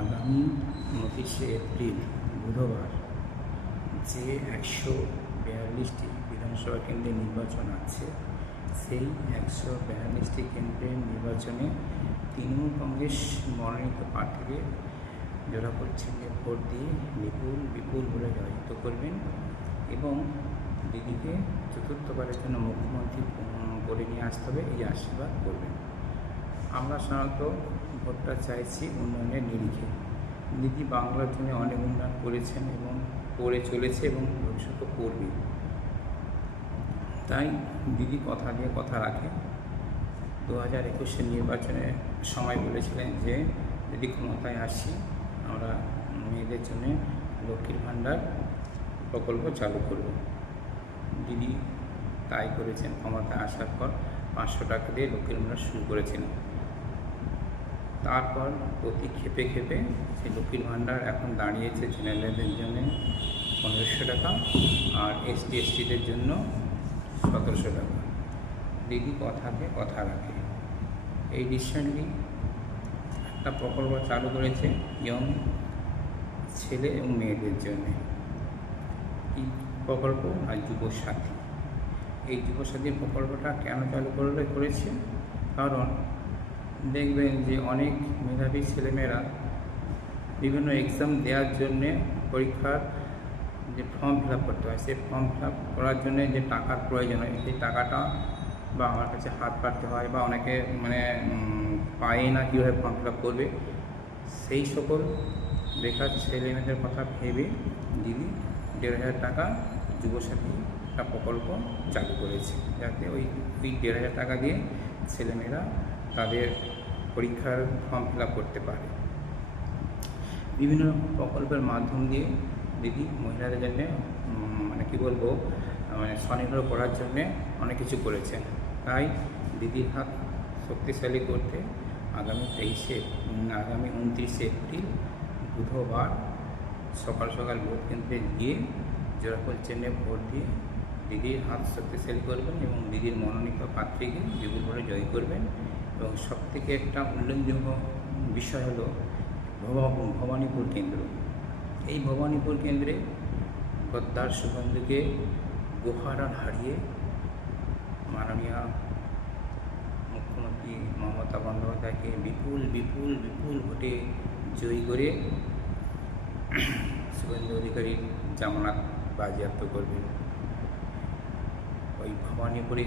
আগামী 29শে এপ্রিল বুধবার যে 142টি বিধানসভা কেন্দ্রে নির্বাচন আছে, সেই 142টি কেন্দ্রের নির্বাচনে তৃণমূল কংগ্রেস মনোনীত প্রার্থীকে জোড়া পরিচ্ছন্ন ভোট দিয়ে বিপুল ভোটে জয়যুক্ত করবেন এবং দিদিকে চতুর্থবারের জন্য মুখ্যমন্ত্রী করে নিয়ে আসতে হবে, এই আশীর্বাদ করবেন। আমরা সাধারণত ভোটটা চাইছি উন্নয়নের নিরিখে। দিদি বাংলার জন্য অনেক উন্নয়ন করেছেন এবং করে চলেছে এবং ভবিষ্যতে করবে। তাই দিদি কথা দিয়ে কথা রাখে। 2021-এর নির্বাচনের সময় বলেছিলেন যে যদি ক্ষমতায় আসি আমরা মেয়েদের জন্য লক্ষ্মীর ভাণ্ডার প্রকল্প চালু করব। দিদি তাই করেছেন। ক্ষমতায় আসার পর 500 টাকা দিয়ে লক্ষ্মীর ভাণ্ডার শুরু করেছেন। তারপর প্রতি খেপে সেই লক্ষ্মীর ভাণ্ডার এখন দাঁড়িয়েছে জেনারেলদের জন্য 1500 টাকা আর ST/STদের জন্য 1700 টাকা। দিদি কথা রাখে। এই রিসেন্টলি একটা প্রকল্প চালু করেছে ইয়ং ছেলে এবং মেয়েদের জন্য। এই প্রকল্প আর যুবসাথী। এই যুবসাথী প্রকল্পটা কেন চালু করেছে? কারণ দেখবেন যে অনেক মেধাবী ছেলেমেয়েরা বিভিন্ন এক্সাম দেওয়ার জন্যে পরীক্ষার যে ফর্ম ফিল আপ করতে হয়, সেই ফর্ম ফিল আপ করার জন্যে যে টাকার প্রয়োজন হয়, সেই টাকাটা বা আমার কাছে হাত পাততে হয় বা অনেকে পায় না কীভাবে ফর্ম ফিল আপ করবে। সেই সকল বেকার ছেলেমেয়েদের কথা ভেবে দিদি 1,500 টাকা যুবসাথী একটা প্রকল্প চালু করেছে, যাতে ওই 1,500 টাকা দিয়ে ছেলেমেয়েরা তাদের পরীক্ষার ফর্ম ফিল আপ করতে পারে। বিভিন্ন প্রকল্পের মাধ্যম দিয়ে দিদি মহিলাদের জন্যে স্বনির্ভর করার জন্যে অনেক কিছু করেছেন। তাই দিদির হাত শক্তিশালী করতে আগামী 29শে এপ্রিল বুধবার সকাল ভোট কেন্দ্রে গিয়ে জোড়াফল চিহ্নে ভোট দিয়ে দিদির হাত শক্তিশালী করবেন এবং দিদির মনোনীত প্রার্থীকে বিপুল ভোটে জয় করবেন। এবং সবথেকে একটা উল্লেখযোগ্য বিষয় হলো ভবানীপুর কেন্দ্র। এই ভবানীপুর কেন্দ্রে গদ্দার সুগন্ধকে গোহারান হারিয়ে মাননীয় মুখ্যমন্ত্রী মমতা বন্দ্যোপাধ্যায়কে বিপুল ভোটে জয়ী করে শুভেন্দু অধিকারীর জামানত বাজেয়াপ্ত করবে। ওই ভবানীপুরে